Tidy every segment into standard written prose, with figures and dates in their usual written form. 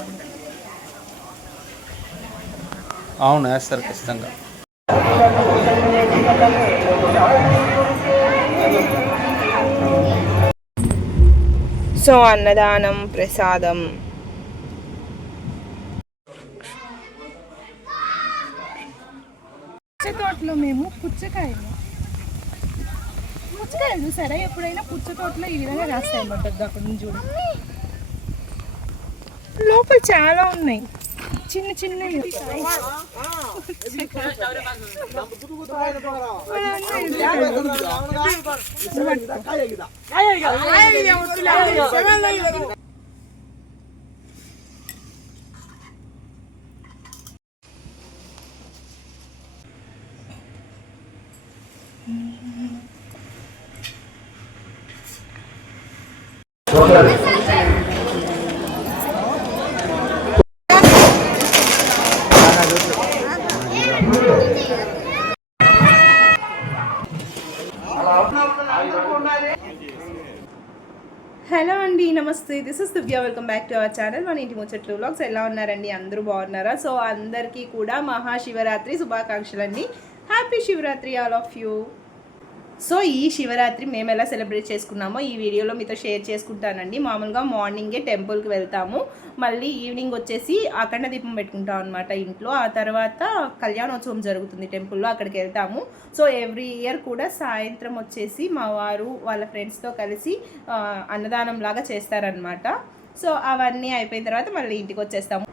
వస్తుంది. అవును, వేస్తారు ఖచ్చితంగా. సో అన్నదానం ప్రసాదం తోటలో మేము పుచ్చకాయలు చూసారా ఎప్పుడైనా పుచ్చ తోటలో ఈ విధంగా రాస్తాయి అన్నమాట. అక్కడ నుంచి చూడు, లోపల చాలా ఉన్నాయి చిన్న చిన్నవి. హలో అండి, నమస్తే. This is Divya. Welcome back to our channel మన ఇంటి ముచ్చట్లు వ్లాగ్స్. ఎలా ఉన్నారండి? అందరూ బాగున్నారా? సో అందరికీ కూడా మహాశివరాత్రి శుభాకాంక్షలు అండి. Happy Shivaratri all of you. So ఈ శివరాత్రి మేము ఎలా సెలబ్రేట్ చేసుకున్నామో ఈ వీడియోలో మీతో షేర్ చేసుకుంటానండి. మామూలుగా మార్నింగే టెంపుల్కి వెళ్తాము, మళ్ళీ ఈవినింగ్ వచ్చేసి అఖండ దీపం పెట్టుకుంటాం అనమాట ఇంట్లో. ఆ తర్వాత కళ్యాణోత్సవం జరుగుతుంది టెంపుల్లో, అక్కడికి వెళ్తాము. సో ఎవ్రీ ఇయర్ కూడా సాయంత్రం వచ్చేసి మా వారు వాళ్ళ ఫ్రెండ్స్తో కలిసి అన్నదానం లాగా చేస్తారనమాట. సో అవన్నీ అయిపోయిన తర్వాత మళ్ళీ ఇంటికి వచ్చేస్తాము.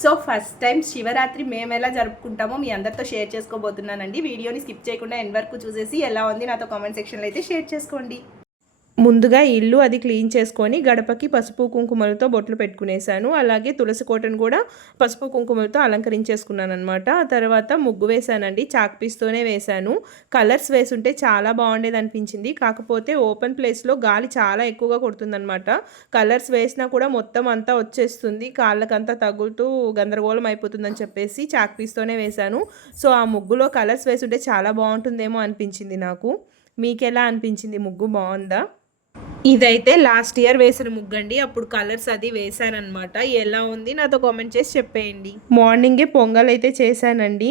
సో ఫస్ట్ టైం శివరాత్రి మేము ఎలా జరుపుకుంటామో మీ అందరితో షేర్ చేసుకోబోతున్నానండి. వీడియోని స్కిప్ చేయకుండా ఎండ్ వరకు చూసేసి ఎలా ఉంది నాతో కామెంట్ సెక్షన్లో అయితే షేర్ చేసుకోండి. ముందుగా ఇల్లు అది క్లీన్ చేసుకొని గడపకి పసుపు కుంకుమలతో బొట్లు పెట్టుకునేసాను. అలాగే తులసి కోటను కూడా పసుపు కుంకుమలతో అలంకరించేసుకున్నాను అనమాట. ఆ తర్వాత ముగ్గు వేసానండి, చాక్ పీస్తోనే వేశాను. కలర్స్ వేసుంటే చాలా బాగుండేది అనిపించింది, కాకపోతే ఓపెన్ ప్లేస్లో గాలి చాలా ఎక్కువగా కొడుతుందనమాట. కలర్స్ వేసినా కూడా మొత్తం అంతా వచ్చేస్తుంది, కాళ్ళకంతా తగులుతూ గందరగోళం అయిపోతుందని చెప్పేసి చాక్ పీస్తోనే వేశాను. సో ఆ ముగ్గులో కలర్స్ వేసుంటే చాలా బాగుంటుందేమో అనిపించింది నాకు. మీకు ఎలా అనిపించింది? ముగ్గు బాగుందా? ఇదైతే లాస్ట్ ఇయర్ వేసిన ముగ్గండి, అప్పుడు కలర్స్ అది వేసానమాట. ఎలా ఉంది నాతో కామెంట్ చేసి చెప్పేయండి. మార్నింగే పొంగల్ అయితే చేశానండి,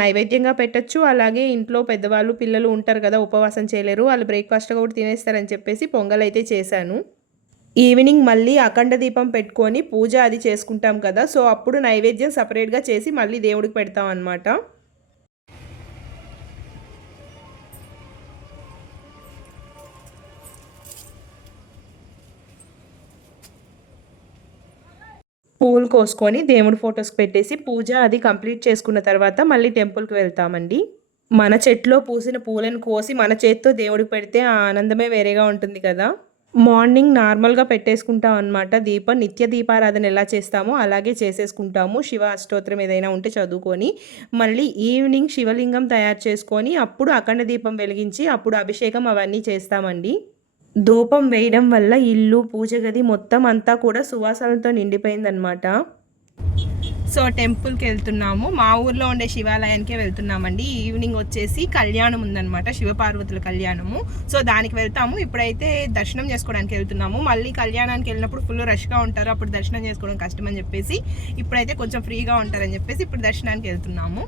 నైవేద్యంగా పెట్టచ్చు. అలాగే ఇంట్లో పెద్దవాళ్ళు పిల్లలు ఉంటారు కదా, ఉపవాసం చేయలేరు, వాళ్ళు బ్రేక్ఫాస్ట్గా కూడా తినేస్తారని చెప్పేసి పొంగల్ అయితే చేశాను. ఈవినింగ్ మళ్ళీ అఖండ దీపం పెట్టుకొని పూజ అది చేసుకుంటాం కదా, సో అప్పుడు నైవేద్యం సపరేట్గా చేసి మళ్ళీ దేవుడికి పెడతాం అన్నమాట. పూలు కోసుకొని దేవుడి ఫొటోస్కి పెట్టేసి పూజ అది కంప్లీట్ చేసుకున్న తర్వాత మళ్ళీ టెంపుల్కి వెళ్తామండి. మన చెట్లో పూసిన పూలను కోసి మన చేతితో దేవుడికి పెడితే ఆ ఆనందమే వేరేగా ఉంటుంది కదా. మార్నింగ్ నార్మల్గా పెట్టేసుకుంటాం అనమాట దీపం. నిత్య దీపారాధన ఎలా చేస్తామో అలాగే చేసేసుకుంటాము. శివ అష్టోత్తరం ఏదైనా ఉంటే చదువుకొని మళ్ళీ ఈవినింగ్ శివలింగం తయారు చేసుకొని అప్పుడు అఖండ దీపం వెలిగించి అప్పుడు అభిషేకం అవన్నీ చేస్తామండి. ధూపం వేయడం వల్ల ఇల్లు పూజ గది మొత్తం అంతా కూడా సువాసనలతో నిండిపోయిందనమాట. సో టెంపుల్కి వెళ్తున్నాము, మా ఊర్లో ఉండే శివాలయానికే వెళ్తున్నామండి. ఈవినింగ్ వచ్చేసి కళ్యాణం ఉందన్నమాట, శివపార్వతుల కళ్యాణము. సో దానికి వెళ్తాము. ఇప్పుడైతే దర్శనం చేసుకోవడానికి వెళ్తున్నాము. మళ్ళీ కళ్యాణానికి వెళ్ళినప్పుడు ఫుల్ రష్గా ఉంటారు, అప్పుడు దర్శనం చేసుకోవడం కష్టం అని చెప్పేసి ఇప్పుడైతే కొంచెం ఫ్రీగా ఉంటారని చెప్పేసి ఇప్పుడు దర్శనానికి వెళ్తున్నాము.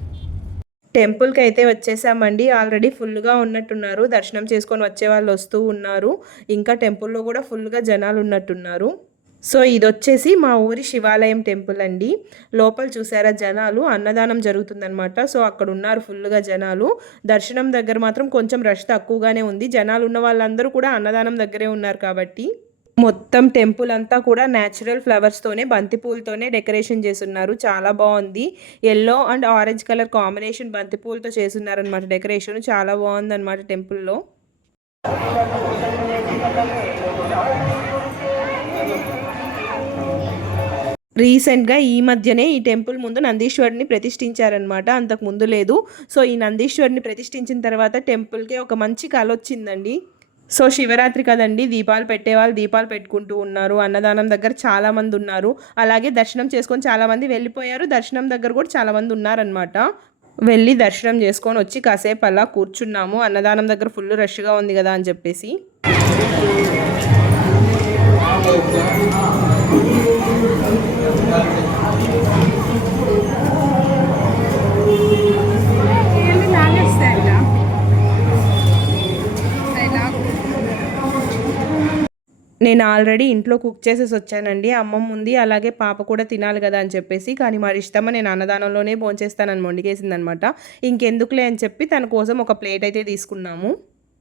టెంపుల్కి అయితే వచ్చేసామండి. ఆల్రెడీ ఫుల్గా ఉన్నట్టున్నారు, దర్శనం చేసుకొని వచ్చే వాళ్ళు వస్తూ ఉన్నారు. ఇంకా టెంపుల్లో కూడా ఫుల్గా జనాలు ఉన్నట్టున్నారు. సో ఇది వచ్చేసి మా ఊరి శివాలయం టెంపుల్ అండి. లోపల చూసారా జనాలు, అన్నదానం జరుగుతుందనమాట. సో అక్కడ ఉన్నారు ఫుల్గా జనాలు. దర్శనం దగ్గర మాత్రం కొంచెం రష్ తక్కువగానే ఉంది. జనాలు ఉన్న వాళ్ళందరూ కూడా అన్నదానం దగ్గరే ఉన్నారు కాబట్టి. మొత్తం టెంపుల్ అంతా కూడా న్యాచురల్ ఫ్లవర్స్తోనే బంతిపూలతోనే డెకరేషన్ చేస్తున్నారు, చాలా బాగుంది. Yellow and orange colour combination బంతిపూలతో చేస్తున్నారనమాట డెకరేషన్, చాలా బాగుందన్నమాట టెంపుల్లో. రీసెంట్గా ఈ మధ్యనే ఈ టెంపుల్ ముందు నందీశ్వరుని ప్రతిష్ఠించారనమాట, అంతకు ముందు లేదు. సో ఈ నందీశ్వరుని ప్రతిష్ఠించిన తర్వాత టెంపుల్కి ఒక మంచి కళ వచ్చిందండి. సో శివరాత్రి కదండి, దీపాలు పెట్టేవాళ్ళు దీపాలు పెట్టుకుంటూ ఉన్నారు. అన్నదానం దగ్గర చాలామంది ఉన్నారు. అలాగే దర్శనం చేసుకొని చాలామంది వెళ్ళిపోయారు. దర్శనం దగ్గర కూడా చాలామంది ఉన్నారనమాట. వెళ్ళి దర్శనం చేసుకొని వచ్చి కాసేపు అలా కూర్చున్నాము. అన్నదానం దగ్గర ఫుల్ రష్గా ఉంది కదా అని చెప్పేసి. నేను ఆల్రెడీ ఇంట్లో కుక్ చేసేసి వచ్చానండి. అమ్మమ్మ ఉంది, అలాగే పాప కూడా తినాలి కదా అని చెప్పేసి. కానీ మరి ఇష్టమా నేను అన్నదానంలోనే భోంచేస్తానని మొండికేసిందనమాట. ఇంకెందుకులే అని చెప్పి తన కోసం ఒక ప్లేట్ అయితే తీసుకున్నాము.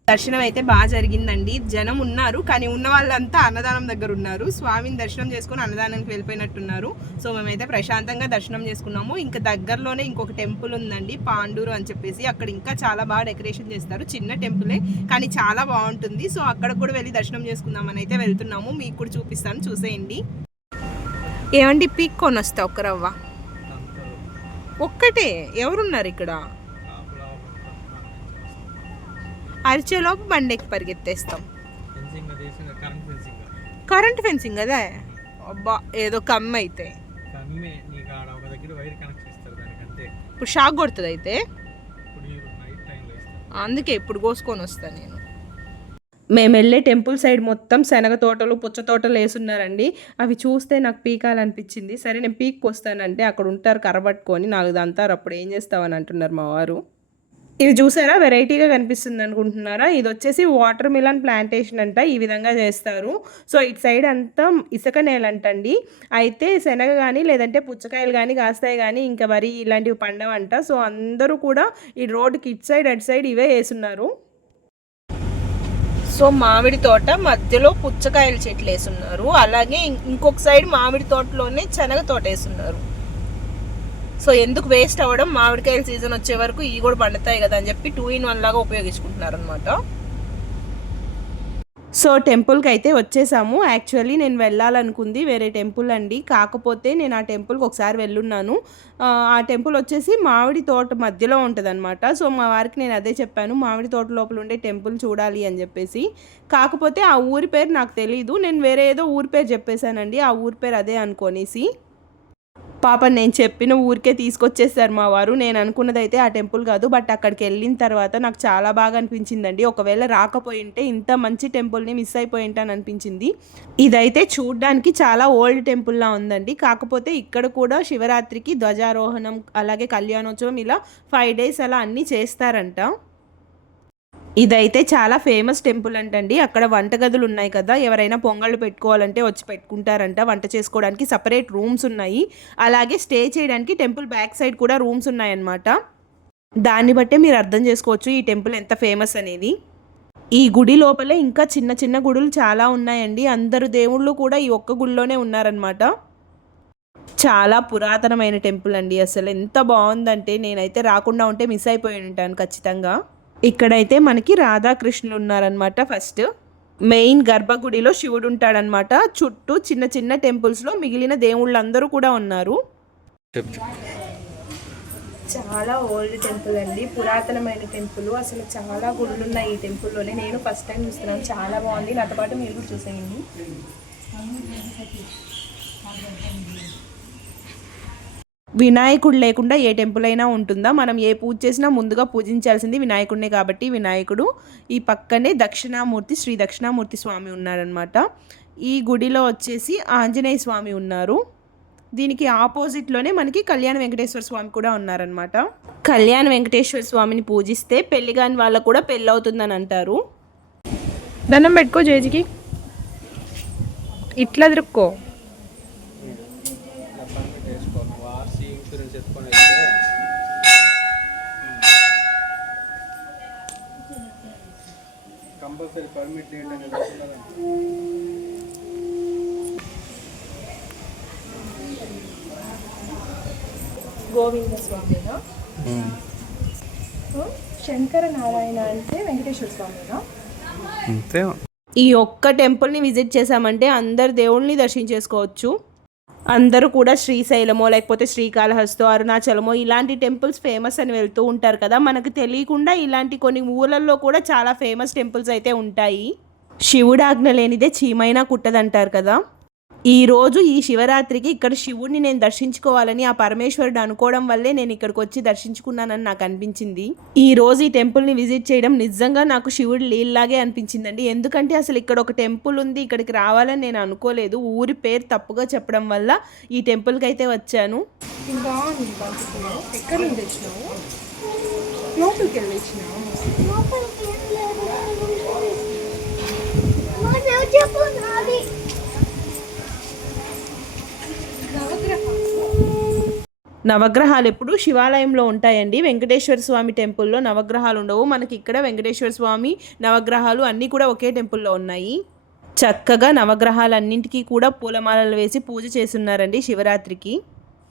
దర్శనం అయితే బాగా జరిగిందండి. జనం ఉన్నారు, కానీ ఉన్న వాళ్ళంతా అన్నదానం దగ్గర ఉన్నారు. స్వామిని దర్శనం చేసుకుని అన్నదానానికి వెళ్ళిపోయినట్టున్నారు. సో మేమైతే ప్రశాంతంగా దర్శనం చేసుకున్నాము. ఇంకా దగ్గరలోనే ఇంకొక టెంపుల్ ఉందండి, పాండూరు అని చెప్పేసి. అక్కడ ఇంకా చాలా బాగా డెకరేషన్ చేస్తారు. చిన్న టెంపులే కానీ చాలా బాగుంటుంది. సో అక్కడ కూడా వెళ్ళి దర్శనం చేసుకుందామని అయితే వెళ్తున్నాము. మీకు కూడా చూపిస్తాను, చూసేయండి. ఏమండి పీక్ కొని వస్తా ఒక్క రవ్వ ఒక్కటే? ఎవరున్నారు ఇక్కడ? అరిచేలోపు బండెక్కి పరిగెత్తేస్తాం. కరెంట్ ఫెన్సింగ్ అదే. అబ్బా ఏదో కమ్మి అయితే ఇప్పుడు షాక్ కొడుతుంది అయితే. అందుకే ఇప్పుడు కోసుకొని వస్తాను నేను. మేము వెళ్ళే టెంపుల్ సైడ్ మొత్తం శనగ తోటలు, పుచ్చ తోటలు వేసున్నారండి. అవి చూస్తే నాకు పీకాలనిపించింది. సరే నేను పీక్కి వస్తానంటే అక్కడ ఉంటారు కర్రబట్టుకొని 4 దంతారు. అప్పుడు ఏం చేస్తావని అంటున్నారు మా వారు. ఇది చూసారా, వెరైటీగా కనిపిస్తుంది అనుకుంటున్నారా? ఇది వచ్చేసి వాటర్ మిలన్ ప్లాంటేషన్ అంట. ఈ విధంగా చేస్తారు. సో ఇటు సైడ్ అంతా ఇసుక నేలంటండి. అయితే శనగ కానీ లేదంటే పుచ్చకాయలు కానీ కాస్తాయి, కానీ ఇంకా వరి ఇలాంటివి పండవంట. సో అందరూ కూడా ఈ రోడ్డుకి ఇటు సైడ్ అటు సైడ్ ఇవే వేసున్నారు. సో మామిడి తోట మధ్యలో పుచ్చకాయల చెట్లు వేసున్నారు. అలాగే ఇంకొక సైడ్ మామిడి తోటలోనే శనగ తోట వేసున్నారు. సో ఎందుకు వేస్ట్ అవ్వడం, మామిడికాయల సీజన్ వచ్చే వరకు ఇవి కూడా పండుతాయి కదా అని చెప్పి 2 in 1 లాగా ఉపయోగించుకుంటున్నారు అనమాట. సో టెంపుల్కి అయితే వచ్చేసాము. యాక్చువల్లీ నేను వెళ్ళాలనుకుంది వేరే టెంపుల్ అండి. కాకపోతే నేను ఆ టెంపుల్కి ఒకసారి వెళ్ళున్నాను. ఆ టెంపుల్ వచ్చేసి మామిడి తోట మధ్యలో ఉంటుంది అనమాట. సో మా వారికి నేను అదే చెప్పాను, మామిడి తోట లోపల ఉండే టెంపుల్ చూడాలి అని చెప్పేసి. కాకపోతే ఆ ఊరి పేరు నాకు తెలీదు. నేను వేరే ఏదో ఊరి పేరు చెప్పేశానండి. ఆ ఊరి పేరు అదే అనుకోనేసి పాప నేను చెప్పిన ఊరికే తీసుకొచ్చేసారు మా వారు. నేను అనుకున్నది అయితే ఆ టెంపుల్ కాదు. బట్ అక్కడికి వెళ్ళిన తర్వాత నాకు చాలా బాగా అనిపించిందండి. ఒకవేళ రాకపోయింటే ఇంత మంచి టెంపుల్ని మిస్ అయిపోయి ఉంటాను అనిపించింది. ఇదైతే చూడ్డానికి చాలా ఓల్డ్ టెంపుల్లా ఉందండి. కాకపోతే ఇక్కడ కూడా శివరాత్రికి ధ్వజారోహణం అలాగే కళ్యాణోత్సవం ఇలా 5 days అలా అన్నీ చేస్తారంట. ఇదైతే చాలా ఫేమస్ టెంపుల్ అంటండి. అక్కడ వంటగదులు ఉన్నాయి కదా, ఎవరైనా పొంగళ్ళు పెట్టుకోవాలంటే వచ్చి పెట్టుకుంటారంట. వంట చేసుకోవడానికి సపరేట్ రూమ్స్ ఉన్నాయి. అలాగే స్టే చేయడానికి టెంపుల్ బ్యాక్ సైడ్ కూడా రూమ్స్ ఉన్నాయన్నమాట. దాన్ని బట్టే మీరు అర్థం చేసుకోవచ్చు ఈ టెంపుల్ ఎంత ఫేమస్ అనేది. ఈ గుడి లోపలే ఇంకా చిన్న చిన్న గుడులు చాలా ఉన్నాయండి. అందరు దేవుళ్ళు కూడా ఈ ఒక్క గుడిలోనే ఉన్నారనమాట. చాలా పురాతనమైన టెంపుల్ అండి. అసలు ఎంత బాగుందంటే నేనైతే రాకుండా ఉంటే మిస్ అయిపోయి ఉంటాను ఖచ్చితంగా. ఇక్కడైతే మనకి రాధాకృష్ణులు ఉన్నారనమాట. ఫస్ట్ మెయిన్ గర్భగుడిలో శివుడు ఉంటాడనమాట. చుట్టూ చిన్న చిన్న టెంపుల్స్లో మిగిలిన దేవుళ్ళందరూ కూడా ఉన్నారు. చాలా ఓల్డ్ టెంపుల్ అండి, పురాతనమైన టెంపుల్. అసలు చాలా గుడులు ఉన్నాయి ఈ టెంపుల్లోనే. నేను ఫస్ట్ టైం చూస్తున్నాను, చాలా బాగుంది. నాతో పాటు మీరు కూడా చూసేయండి. వినాయకుడు లేకుండా ఏ టెంపుల్ అయినా ఉంటుందా? మనం ఏ పూజ చేసినా ముందుగా పూజించాల్సింది వినాయకుడినే కాబట్టి వినాయకుడు. ఈ పక్కనే దక్షిణామూర్తి, శ్రీ దక్షిణామూర్తి స్వామి ఉన్నారనమాట. ఈ గుడిలో వచ్చేసి ఆంజనేయ స్వామి ఉన్నారు. దీనికి ఆపోజిట్లోనే మనకి కళ్యాణ వెంకటేశ్వర స్వామి కూడా ఉన్నారనమాట. కళ్యాణ వెంకటేశ్వర స్వామిని పూజిస్తే పెళ్లి కాని వాళ్ళకు కూడా పెళ్ళి అవుతుందని అంటారు. దండం పెట్టుకో జేజికి, ఇట్లా తిరుక్కో. కంపల్సరీ పర్మిట్ చేయండి. గోవింద స్వామినా, శంకర నారాయణ అంటే వెంకటేశ్వర స్వామినా. అంతే. ఈ ఒక్క టెంపుల్ని విజిట్ చేసామంటే అందరు దేవుళ్ళని దర్శించేసుకోవచ్చు. అందరూ కూడా శ్రీశైలమో లేకపోతే శ్రీకాళహస్తో, అరుణాచలమో ఇలాంటి టెంపుల్స్ ఫేమస్ అని వెళ్తూ ఉంటారు కదా. మనకు తెలియకుండా ఇలాంటి కొన్ని ఊళ్ళల్లో కూడా చాలా ఫేమస్ టెంపుల్స్ అయితే ఉంటాయి. శివుడు ఆజ్ఞ లేనిదే చీమైనా కుట్టదంటారు కదా. ఈరోజు ఈ శివరాత్రికి ఇక్కడ శివుడిని నేను దర్శించుకోవాలని ఆ పరమేశ్వరుడు అనుకోవడం వల్లే నేను ఇక్కడికి వచ్చి దర్శించుకున్నానని నాకు అనిపించింది. ఈ రోజు ఈ టెంపుల్ని విజిట్ చేయడం నిజంగా నాకు శివుడు లీల్లాగే అనిపించిందండి. ఎందుకంటే అసలు ఇక్కడ ఒక టెంపుల్ ఉంది, ఇక్కడికి రావాలని నేను అనుకోలేదు. ఊరి పేరు తప్పుగా చెప్పడం వల్ల ఈ టెంపుల్కి అయితే వచ్చాను. ఎక్కడ నుంచి వచ్చినావు? లోపలికి వెళ్ళి వచ్చినావు. నవగ్రహాలు ఎప్పుడు శివాలయంలో ఉంటాయండి. వెంకటేశ్వర స్వామి టెంపుల్లో నవగ్రహాలు ఉండవు. మనకి ఇక్కడ వెంకటేశ్వర స్వామి నవగ్రహాలు అన్నీ కూడా ఒకే టెంపుల్లో ఉన్నాయి. చక్కగా నవగ్రహాలన్నింటికీ కూడా పూలమాలలు వేసి పూజ చేస్తున్నారండి శివరాత్రికి.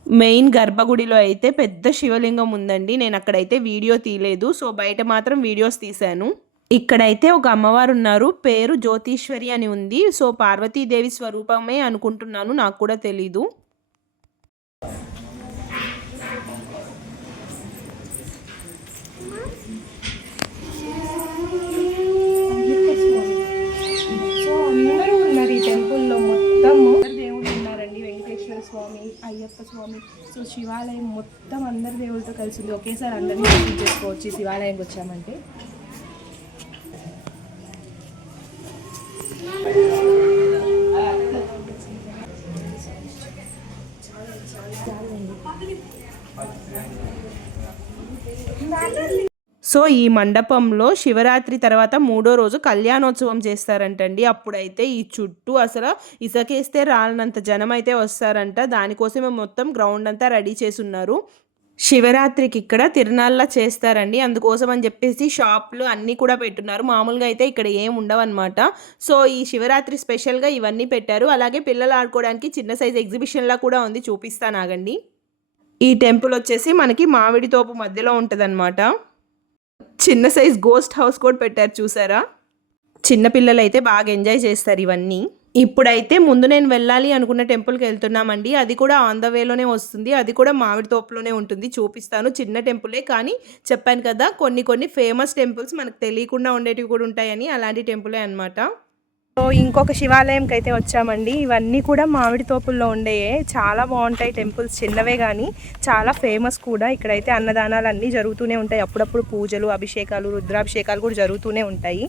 మెయిన్ గర్భగుడిలో అయితే పెద్ద శివలింగం ఉందండి. నేను అక్కడైతే వీడియో తీయలేదు, సో బయట మాత్రం వీడియోస్ తీశాను. ఇక్కడైతే ఒక అమ్మవారు ఉన్నారు, పేరు జ్యోతీశ్వరి అని ఉంది. సో పార్వతీదేవి స్వరూపమే అనుకుంటున్నాను, నాకు కూడా తెలీదు. అందరూ ఉన్నారు ఈ టెంపుల్లో. మొత్తము దేవుళ్ళు ఉన్నారండి, వెంకటేశ్వర స్వామి, అయ్యప్ప స్వామి. సో శివాలయం మొత్తం అందరి దేవుళ్ళతో కలిసింది. ఒకేసారి అందరినీ దర్శనం చేసుకోవచ్చు ఈ శివాలయంకి వచ్చామంటే. సో ఈ మండపంలో శివరాత్రి తర్వాత 3వ రోజు కళ్యాణోత్సవం చేస్తారంటండి. అప్పుడైతే ఈ చుట్టూ అసలు ఇసుకేస్తే రాలనంత జనం అయితే వస్తారంట. దానికోసమే మొత్తం గ్రౌండ్ అంతా రెడీ చేసి ఉన్నారు. శివరాత్రికి ఇక్కడ తిరునాళ్ళ చేస్తారండి, అందుకోసం అని చెప్పేసి షాప్లు అన్నీ కూడా పెట్టున్నారు. మామూలుగా అయితే ఇక్కడ ఏం ఉండవన్నమాట. సో ఈ శివరాత్రి స్పెషల్గా ఇవన్నీ పెట్టారు. అలాగే పిల్లలు ఆడుకోవడానికి చిన్న సైజ్ ఎగ్జిబిషన్లా కూడా ఉంది, చూపిస్తాను ఆగండి. ఈ టెంపుల్ వచ్చేసి మనకి మామిడి తోపు మధ్యలో ఉంటుందన్నమాట. చిన్న సైజ్ గోస్ట్ హౌస్ కూడా పెట్టారు, చూసారా? చిన్నపిల్లలు అయితే బాగా ఎంజాయ్ చేస్తారు ఇవన్నీ. ఇప్పుడైతే ముందు నేను వెళ్ళాలి అనుకున్న టెంపుల్కి వెళ్తున్నామండి. అది కూడా ఆన్ ద వేలోనే వస్తుంది, అది కూడా మామిడి తోపులోనే ఉంటుంది, చూపిస్తాను. చిన్న టెంపులే కానీ చెప్పాను కదా, కొన్ని ఫేమస్ టెంపుల్స్ మనకు తెలియకుండా ఉండేటివి కూడా ఉంటాయని, అలాంటి టెంపులే అనమాట. సో ఇంకొక శివాలయంకి అయితే వచ్చామండి. ఇవన్నీ కూడా మామిడి తోపుల్లో ఉండేవే, చాలా బాగుంటాయి టెంపుల్స్, చిన్నవే కానీ చాలా ఫేమస్ కూడా. ఇక్కడైతే అన్నదానాలు అన్నీ జరుగుతూనే ఉంటాయి, అప్పుడప్పుడు పూజలు, అభిషేకాలు, రుద్రాభిషేకాలు కూడా జరుగుతూనే ఉంటాయి.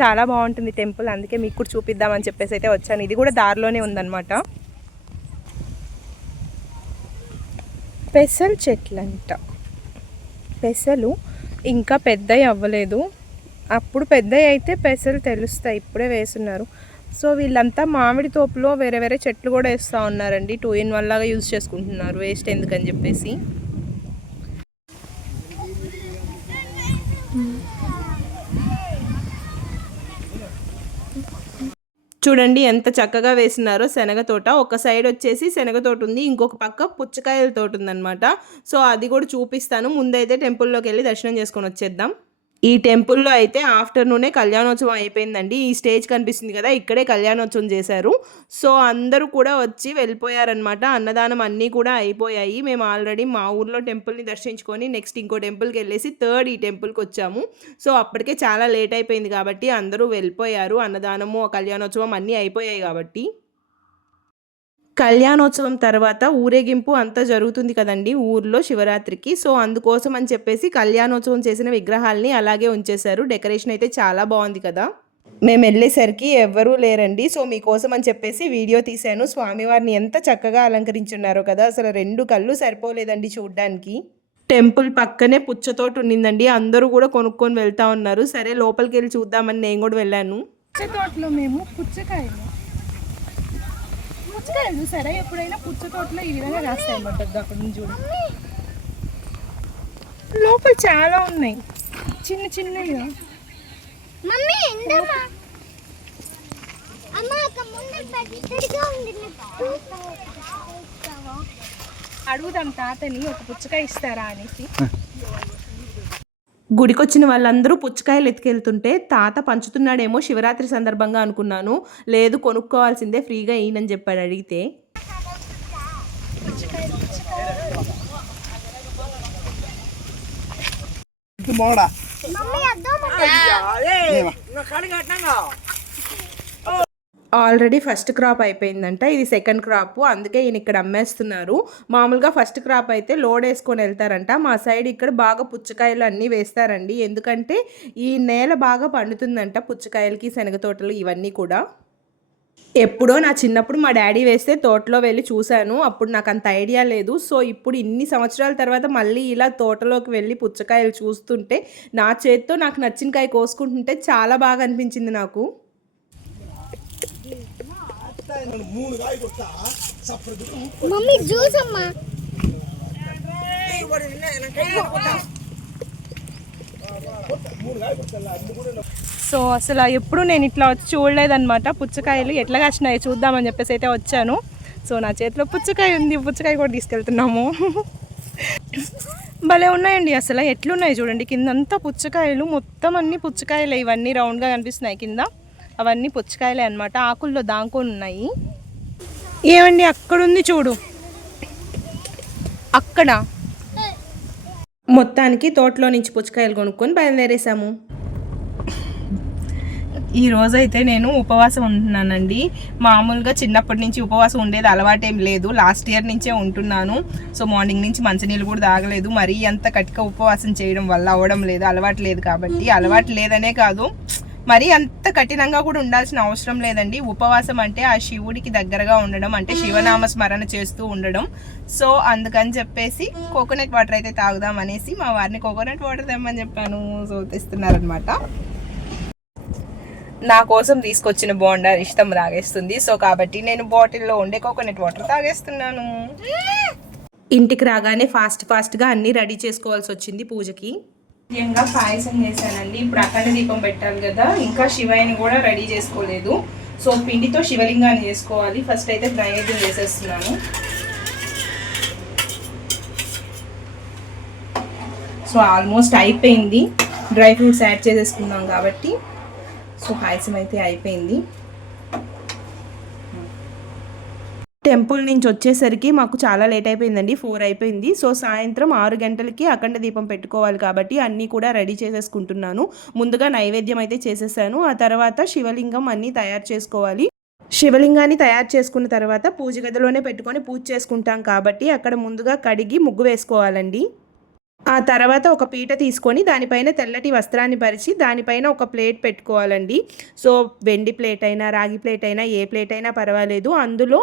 చాలా బాగుంటుంది టెంపుల్, అందుకే మీకు కూడా చూపిద్దామని చెప్పేసి అయితే వచ్చాను. ఇది కూడా దారిలోనే ఉందన్నమాట. పెసలు చెట్లంట, పెసలు ఇంకా పెద్దవి అవ్వలేదు, అప్పుడు పెద్దవి అయితే పెసలు తెలుస్తాయి, ఇప్పుడే వేస్తున్నారు. సో వీళ్ళంతా మామిడి తోపులో వేరే వేరే చెట్లు కూడా వేస్తూ ఉన్నారండి. 2-in-1 లాగా యూజ్ చేసుకుంటున్నారు, వేస్ట్ ఎందుకని చెప్పేసి. చూడండి ఎంత చక్కగా వేసినారో శనగ తోట. ఒక సైడ్ వచ్చేసి శనగ తోట ఉంది, ఇంకొక పక్క పుచ్చకాయల తోట ఉందన్నమాట. సో అది కూడా చూపిస్తాను. ముందైతే టెంపుల్లోకి వెళ్ళి దర్శనం చేసుకొని వచ్చేద్దాం. ఈ టెంపుల్లో అయితే ఆఫ్టర్నూనే కళ్యాణోత్సవం అయిపోయిందండి. ఈ స్టేజ్ కనిపిస్తుంది కదా, ఇక్కడే కళ్యాణోత్సవం చేశారు. సో అందరూ కూడా వచ్చి వెళ్ళిపోయారనమాట. అన్నదానం అన్నీ కూడా అయిపోయాయి. మేము ఆల్రెడీ మా ఊర్లో టెంపుల్ని దర్శించుకొని నెక్స్ట్ ఇంకో టెంపుల్కి వెళ్ళేసి థర్డ్ ఈ టెంపుల్కి వచ్చాము. సో అప్పటికే చాలా లేట్ అయిపోయింది కాబట్టి అందరూ వెళ్ళిపోయారు. అన్నదానము, కళ్యాణోత్సవం అన్నీ అయిపోయాయి కాబట్టి. కళ్యాణోత్సవం తర్వాత ఊరేగింపు అంతా జరుగుతుంది కదండి ఊర్లో శివరాత్రికి. సో అందుకోసం అని చెప్పేసి కళ్యాణోత్సవం చేసిన విగ్రహాలని అలాగే ఉంచేశారు. డెకరేషన్ అయితే చాలా బాగుంది కదా. మేము వెళ్ళేసరికి ఎవ్వరూ లేరండి. సో మీకోసం అని చెప్పేసి వీడియో తీశాను. స్వామివారిని ఎంత చక్కగా అలంకరించున్నారో కదా, అసలు 2 కళ్ళు సరిపోలేదండి చూడ్డానికి. టెంపుల్ పక్కనే పుచ్చతోట ఉండిందండి, అందరూ కూడా కొనుక్కొని వెళ్తా ఉన్నారు. సరే లోపలికి వెళ్ళి చూద్దామని నేను కూడా వెళ్ళాను. పుచ్చతోటలో మేము పుచ్చకాయలు చూసారా, ఎప్పుడైనా పుచ్చతోటలో ఈ విధంగా రాస్తాయి అన్నమాట. అక్కడ నుంచి చూడు, లోపల చాలా ఉన్నాయి చిన్న చిన్నగా. అడుగుదాం తాతని, ఒక పుచ్చకాయ ఇస్తారా అనేసి. గుడికొచ్చిన వాళ్ళందరూ పుచ్చకాయలు ఎత్తుకెళ్తుంటే తాత పంచుతున్నాడేమో శివరాత్రి సందర్భంగా అనుకున్నాను. లేదు, కొనుక్కోవాల్సిందే, ఫ్రీగా ఈయనని చెప్పాడు అడిగితే. ఆల్రెడీ ఫస్ట్ క్రాప్ అయిపోయిందంట, ఇది సెకండ్ క్రాప్, అందుకే ఈయన ఇక్కడ అమ్మేస్తున్నారు. మామూలుగా ఫస్ట్ క్రాప్ అయితే లోడ్ వేసుకొని వెళ్తారంట. మా సైడ్ ఇక్కడ బాగా పుచ్చకాయలు అన్నీ వేస్తారండి, ఎందుకంటే ఈ నేల బాగా పండుతుందంట పుచ్చకాయలకి, శనగ తోటలు ఇవన్నీ కూడా. ఎప్పుడో నా చిన్నప్పుడు మా డాడీ వేస్తే తోటలో వెళ్ళి చూశాను, అప్పుడు నాకు అంత ఐడియా లేదు. సో ఇప్పుడు ఇన్ని సంవత్సరాల తర్వాత మళ్ళీ ఇలా తోటలోకి వెళ్ళి పుచ్చకాయలు చూస్తుంటే, నా చేతితో నాకు నచ్చిన కాయ కోసుకుంటుంటే చాలా బాగా అనిపించింది నాకు. మమ్మీ జ్యూస్ అమ్మా సో అసలు ఎప్పుడు నేను ఇట్లా వచ్చి చూడలేదన్నమాట. పుచ్చకాయలు ఎట్లా కాసినాయి చూద్దామని చెప్పేసి అయితే వచ్చాను. సో నా చేతిలో పుచ్చకాయ ఉంది, పుచ్చకాయ కూడా తీసుకెళ్తున్నాము. భలే ఉన్నాయండి అసలు, ఎట్లున్నాయి చూడండి. కిందంతా పుచ్చకాయలు, మొత్తం అన్ని పుచ్చకాయలే. ఇవన్నీ రౌండ్గా కనిపిస్తున్నాయి కింద, అవన్నీ పుచ్చకాయలే అన్నమాట. ఆకుల్లో దాంకొని ఉన్నాయి. ఏమండి అక్కడుంది చూడు, అక్కడ. మొత్తానికి తోటలో నుంచి పుచ్చకాయలు కొనుక్కొని బయలుదేరేసాము. ఈ రోజైతే నేను ఉపవాసం ఉంటున్నానండి. మామూలుగా చిన్నప్పటి నుంచి ఉపవాసం ఉండేది అలవాటేం లేదు, లాస్ట్ ఇయర్ నుంచే ఉంటున్నాను. సో మార్నింగ్ నుంచి మంచినీళ్ళు కూడా తాగలేదు. మరీ అంత కటిక ఉపవాసం చేయడం వల్ల అవ్వడం లేదు, అలవాటు లేదు కాబట్టి. అలవాటు లేదనే కాదు, మరీ అంత కఠినంగా కూడా ఉండాల్సిన అవసరం లేదండి. ఉపవాసం అంటే ఆ శివుడికి దగ్గరగా ఉండడం, అంటే శివనామ స్మరణ చేస్తూ ఉండడం. సో అందుకని చెప్పేసి కోకోనట్ వాటర్ అయితే తాగుదాం అనేసి మా వారిని కోకోనట్ వాటర్ తెమ్మని చెప్పాను. సో తెస్తున్నారనమాట. నా కోసం తీసుకొచ్చిన బోండా ఇష్టం తాగేస్తుంది. సో కాబట్టి నేను బాటిల్లో ఉండే కోకోనట్ వాటర్ తాగేస్తున్నాను. ఇంటికి రాగానే ఫాస్ట్గా అన్నీ రెడీ చేసుకోవాల్సి వచ్చింది పూజకి. ముఖ్యంగా పాయసం చేశానండి. ఇప్పుడు అఖండ దీపం పెట్టాలి కదా, ఇంకా శివయ్యని కూడా రెడీ చేసుకోలేదు. సో పిండితో శివలింగాన్ని చేసుకోవాలి. ఫస్ట్ అయితే నైవేద్యం చేసేస్తున్నాను. సో ఆల్మోస్ట్ అయిపోయింది, డ్రై ఫ్రూట్స్ యాడ్ చేసేసుకున్నాం కాబట్టి. సో పాయసం అయితే అయిపోయింది. టెంపుల్ నుంచి వచ్చేసరికి మాకు చాలా లేట్ అయిపోయిందండి, 4 అయిపోయింది. సో సాయంత్రం 6 గంటలకి అఖండ దీపం పెట్టుకోవాలి కాబట్టి అన్నీ కూడా రెడీ చేసేసుకుంటున్నాను. ముందుగా నైవేద్యం అయితే చేసేసాను. ఆ తర్వాత శివలింగం అన్నీ తయారు చేసుకోవాలి. శివలింగాన్ని తయారు చేసుకున్న తర్వాత పూజ గదిలోనే పెట్టుకొని పూజ చేసుకుంటాం కాబట్టి అక్కడ ముందుగా కడిగి ముగ్గు వేసుకోవాలండి. ఆ తర్వాత ఒక పీట తీసుకొని దానిపైన తెల్లటి వస్త్రాన్ని పరిచి దానిపైన ఒక ప్లేట్ పెట్టుకోవాలండి. సో వెండి ప్లేట్ అయినా రాగి ప్లేట్ అయినా ఏ ప్లేట్ అయినా పర్వాలేదు. అందులో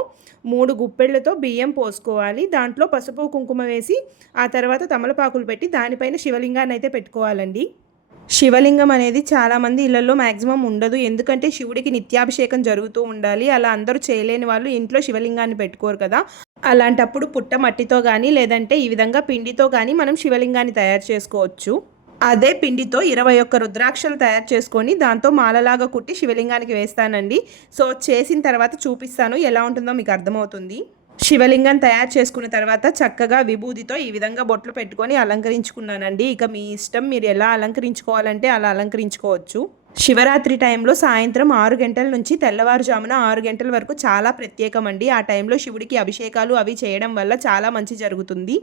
3 గుప్పెళ్లతో బియ్యం పోసుకోవాలి. దాంట్లో పసుపు కుంకుమ వేసి ఆ తర్వాత తమలపాకులు పెట్టి దానిపైన శివలింగాన్ని అయితే పెట్టుకోవాలండి. శివలింగం అనేది చాలామంది ఇళ్లలో మ్యాక్సిమం ఉండదు, ఎందుకంటే శివుడికి నిత్యాభిషేకం జరుగుతూ ఉండాలి. అలా అందరూ చేయలేని వాళ్ళు ఇంట్లో శివలింగాన్ని పెట్టుకోరు కదా. అలాంటప్పుడు పుట్ట మట్టితో కానీ లేదంటే ఈ విధంగా పిండితో కానీ మనం శివలింగాన్ని తయారు చేసుకోవచ్చు. అదే పిండితో 21 రుద్రాక్షలు తయారు చేసుకొని దాంతో మాలలాగా కుట్టి శివలింగానికి వేస్తానండి. సో చేసిన తర్వాత చూపిస్తాను, ఎలా ఉంటుందో మీకు అర్థమవుతుంది. శివలింగం తయారు చేసుకున్న తర్వాత చక్కగా విభూదితో ఈ విధంగా బొట్లు పెట్టుకొని అలంకరించుకున్నానండి. ఇక మీ ఇష్టం, మీరు ఎలా అలంకరించుకోవాలంటే అలా అలంకరించుకోవచ్చు. శివరాత్రి టైంలో సాయంత్రం 6 గంటల నుంచి తెల్లవారుజామున 6 గంటల వరకు చాలా ప్రత్యేకం అండి. ఆ టైంలో శివుడికి అభిషేకాలు అవి చేయడం వల్ల చాలా మంచి జరుగుతుంది.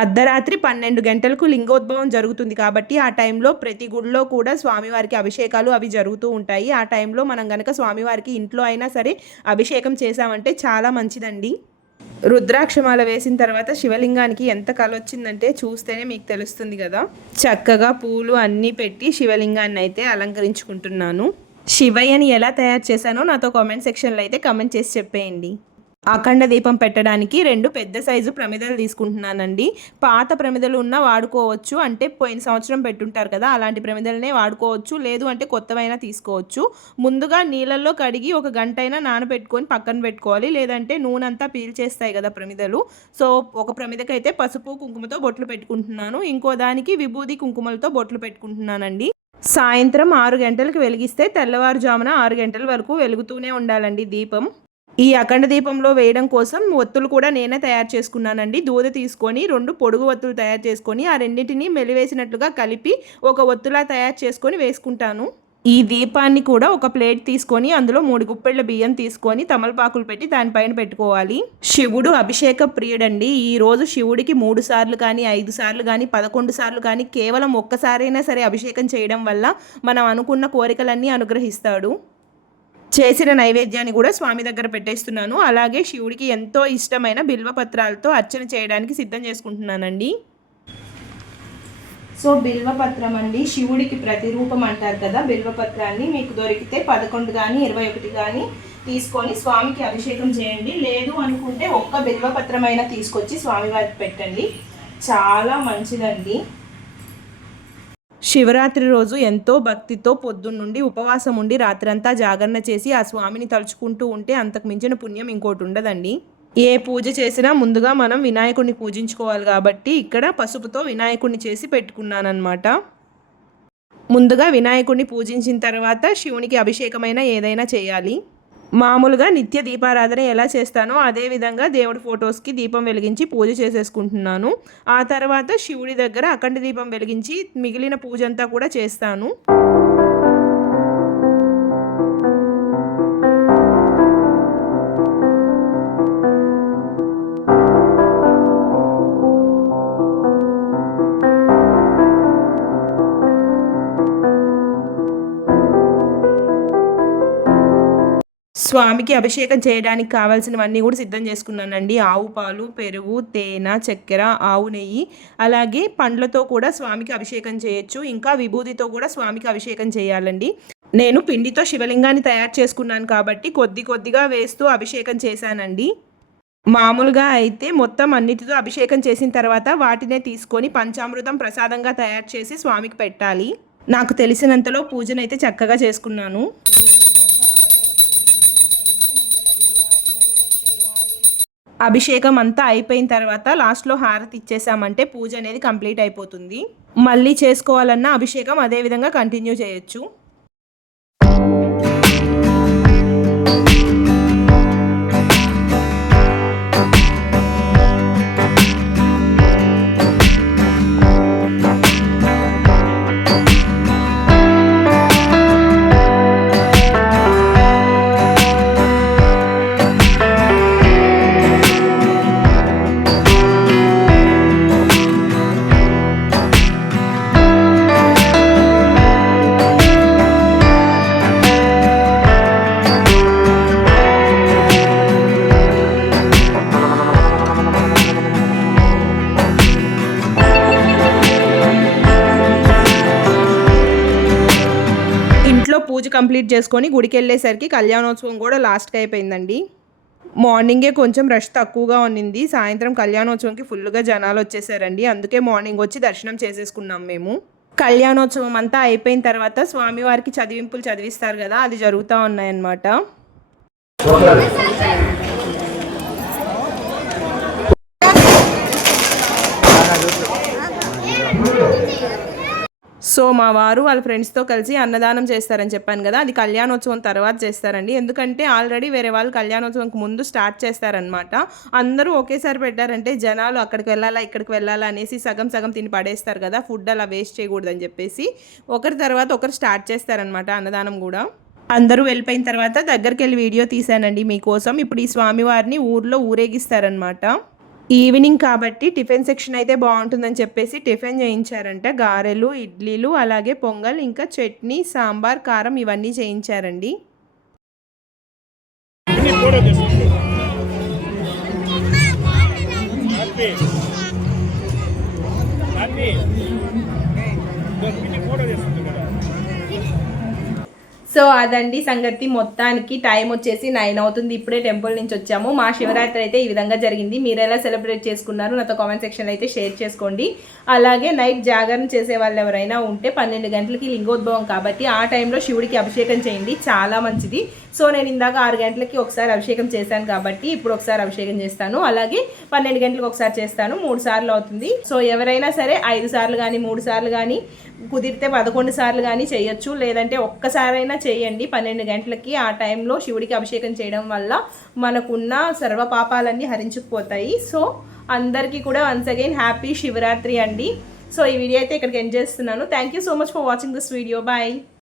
అర్ధరాత్రి 12 గంటలకు లింగోద్భవం జరుగుతుంది కాబట్టి ఆ టైంలో ప్రతి గుడిలో కూడా స్వామివారికి అభిషేకాలు అవి జరుగుతూ ఉంటాయి. ఆ టైంలో మనం గనక స్వామివారికి ఇంట్లో అయినా సరే అభిషేకం చేసామంటే చాలా మంచిదండి. రుద్రాక్షమాల వేసిన తర్వాత శివలింగానికి ఎంత కలొచ్చిందంటే చూస్తేనే మీకు తెలుస్తుంది కదా. చక్కగా పూలు అన్నీ పెట్టి శివలింగాన్ని అయితే అలంకరించుకుంటున్నాను. శివయ్యని ఎలా తయారు చేశానో నాతో కామెంట్ సెక్షన్లో అయితే కామెంట్ చేసి చెప్పేయండి. అఖండ దీపం పెట్టడానికి 2 పెద్ద సైజు ప్రమిదలు తీసుకుంటున్నానండి. పాత ప్రమిదలు ఉన్నా వాడుకోవచ్చు, అంటే పోయిన సంవత్సరం పెట్టుంటారు కదా అలాంటి ప్రమిదలనే వాడుకోవచ్చు, లేదు అంటే కొత్తవైనా తీసుకోవచ్చు. ముందుగా నీళ్ళల్లో కడిగి 1 గంట అయినా నానబెట్టుకొని పక్కన పెట్టుకోవాలి, లేదంటే నూనె అంతా పీల్చేస్తాయి కదా ప్రమిదలు. సో ఒక ప్రమిదకైతే పసుపు కుంకుమతో బొట్లు పెట్టుకుంటున్నాను, ఇంకో దానికి విభూది కుంకుమలతో బొట్లు పెట్టుకుంటున్నానండి. సాయంత్రం 6 గంటలకు వెలిగిస్తే తెల్లవారుజామున 6 గంటల వరకు వెలుగుతూనే ఉండాలండి దీపం. ఈ అఖండ దీపంలో వేయడం కోసం ఒత్తులు కూడా నేనే తయారు చేసుకున్నానండి. దూద తీసుకొని 2 పొడుగు ఒత్తులు తయారు చేసుకొని ఆ రెండింటిని మెలివేసినట్లుగా కలిపి ఒక ఒత్తులా తయారు చేసుకొని వేసుకుంటాను. ఈ దీపాన్ని కూడా ఒక ప్లేట్ తీసుకొని అందులో 3 గుప్పెళ్ళ బియ్యం తీసుకొని తమలపాకులు పెట్టి దానిపైన పెట్టుకోవాలి. శివుడు అభిషేక ప్రియుడండి. ఈ రోజు శివుడికి 3 సార్లు కానీ 5 సార్లు కానీ 11 సార్లు కానీ కేవలం ఒక్కసారైనా సరే అభిషేకం చేయడం వల్ల మనం అనుకున్న కోరికలన్నీ అనుగ్రహిస్తాడు. చేసిన నైవేద్యాన్ని కూడా స్వామి దగ్గర పెట్టేస్తున్నాను. అలాగే శివుడికి ఎంతో ఇష్టమైన బిల్వపత్రాలతో అర్చన చేయడానికి సిద్ధం చేసుకుంటున్నానండి. సో బిల్వపత్రం అండి శివుడికి ప్రతిరూపం అంటారు కదా. బిల్వపత్రాన్ని మీకు దొరికితే 11 కానీ 21 కానీ తీసుకొని స్వామికి అభిషేకం చేయండి. లేదు అనుకుంటే ఒక్క బిల్వపత్రం అయినా తీసుకొచ్చి స్వామివారికి పెట్టండి, చాలా మంచిదండి. శివరాత్రి రోజు ఎంతో భక్తితో పొద్దున్నుండి ఉపవాసం ఉండి రాత్రంతా జాగరణ చేసి ఆ స్వామిని తలుచుకుంటూ ఉంటే అంతకు మించిన పుణ్యం ఇంకోటి ఉండదండి. ఏ పూజ చేసినా ముందుగా మనం వినాయకుడిని పూజించుకోవాలి కాబట్టి ఇక్కడ పసుపుతో వినాయకుడిని చేసి పెట్టుకున్నానమాట. ముందుగా వినాయకుడిని పూజించిన తర్వాత శివునికి అభిషేకమైన ఏదైనా చేయాలి. మామూలుగా నిత్య దీపారాధన ఎలా చేస్తానో అదే విధంగా దేవుడి ఫొటోస్కి దీపం వెలిగించి పూజ చేసేసుకుంటున్నాను. ఆ తర్వాత శివుడి దగ్గర అఖండ దీపం వెలిగించి మిగిలిన పూజ అంతా కూడా చేస్తాను. స్వామికి అభిషేకం చేయడానికి కావాల్సినవన్నీ కూడా సిద్ధం చేసుకున్నానండి. ఆవు పాలు, పెరుగు, తేనె, చక్కెర, ఆవు నెయ్యి, అలాగే పండ్లతో కూడా స్వామికి అభిషేకం చేయొచ్చు. ఇంకా విభూతితో కూడా స్వామికి అభిషేకం చేయాలండి. నేను పిండితో శివలింగాన్ని తయారు చేసుకున్నాను కాబట్టి కొద్దిగా వేస్తూ అభిషేకం చేశానండి. మామూలుగా అయితే మొత్తం అన్నిటితో అభిషేకం చేసిన తర్వాత వాటినే తీసుకొని పంచామృతం ప్రసాదంగా తయారు చేసి స్వామికి పెట్టాలి. నాకు తెలిసినంతలో పూజనైతే చక్కగా చేసుకున్నాను. అభిషేకం అంతా అయిపోయిన తర్వాత లాస్ట్లో హారతి ఇచ్చేసామంటే పూజ అనేది కంప్లీట్ అయిపోతుంది. మళ్ళీ చేసుకోవాలన్నా అభిషేకం అదే విధంగా కంటిన్యూ చేయొచ్చు. పూజ కంప్లీట్ చేసుకొని గుడికి వెళ్ళేసరికి కళ్యాణోత్సవం కూడా లాస్ట్కి అయిపోయిందండి. మార్నింగే కొంచెం రష్ తక్కువగా ఉన్నింది. సాయంత్రం కళ్యాణోత్సవంకి ఫుల్గా జనాలు వచ్చేసారండి. అందుకే మార్నింగ్ వచ్చి దర్శనం చేసేసుకున్నాం మేము. కళ్యాణోత్సవం అంతా అయిపోయిన తర్వాత స్వామివారికి చదివింపులు చదివిస్తారు కదా, అది జరుగుతూ ఉన్నాయన్నమాట. సో మా వారు వాళ్ళ ఫ్రెండ్స్తో కలిసి అన్నదానం చేస్తారని చెప్పాను కదా, అది కళ్యాణోత్సవం తర్వాత చేస్తారండి. ఎందుకంటే ఆల్రెడీ వేరే వాళ్ళు కళ్యాణోత్సవంకి ముందు స్టార్ట్ చేస్తారనమాట. అందరూ ఒకేసారి పెట్టారంటే జనాలు అక్కడికి వెళ్ళాలా ఇక్కడికి వెళ్ళాలా అనేసి సగం తిని పడేస్తారు కదా, ఫుడ్ అలా వేస్ట్ చేయకూడదని చెప్పేసి ఒకరి తర్వాత ఒకరు స్టార్ట్ చేస్తారనమాట అన్నదానం కూడా. అందరూ వెళ్ళిపోయిన తర్వాత దగ్గరికి వెళ్ళి వీడియో తీశానండి మీకోసం. ఇప్పుడు ఈ స్వామివారిని ఊర్లో ఊరేగిస్తారనమాట. ఈవినింగ్ కాబట్టి టిఫిన్ సెక్షన్ అయితే బాగుంటుందని చెప్పేసి టిఫిన్ చేయించారంట. గారెలు, ఇడ్లీలు, అలాగే పొంగల్, ఇంకా చట్నీ, సాంబార్, కారం ఇవన్నీ చేయించారండి. సో అదండి సంగతి. మొత్తానికి టైం వచ్చేసి 9 అవుతుంది. ఇప్పుడే టెంపుల్ నుంచి వచ్చాము. మా శివరాత్రి అయితే ఈ విధంగా జరిగింది. మీరు ఎలా సెలబ్రేట్ చేసుకున్నారు నాతో కామెంట్ సెక్షన్లో అయితే షేర్ చేసుకోండి. అలాగే నైట్ జాగరణ చేసే వాళ్ళు ఎవరైనా ఉంటే 12 గంటలకి లింగోద్భవం కాబట్టి ఆ టైంలో శివుడికి అభిషేకం చేయండి, చాలా మంచిది. సో నేను ఇందాక 6 గంటలకి ఒకసారి అభిషేకం చేశాను కాబట్టి ఇప్పుడు ఒకసారి అభిషేకం చేస్తాను. అలాగే 12 గంటలకు ఒకసారి చేస్తాను, 3 సార్లు అవుతుంది. సో ఎవరైనా సరే 5 సార్లు కానీ 3 సార్లు కానీ కుదిరితే 11 సార్లు కానీ చేయొచ్చు, లేదంటే ఒక్కసారైనా చేయండి 12 గంటలకి. ఆ టైంలో శివుడికి అభిషేకం చేయడం వల్ల మనకున్న సర్వ పాపాలన్నీ హరించుకుపోతాయి. సో అందరికీ కూడా వన్స్ అగైన్ హ్యాపీ శివరాత్రి అండి. సో ఈ వీడియో అయితే ఇక్కడికి ఎండ్ చేస్తున్నాను. Thank you so much for watching this video. Bye.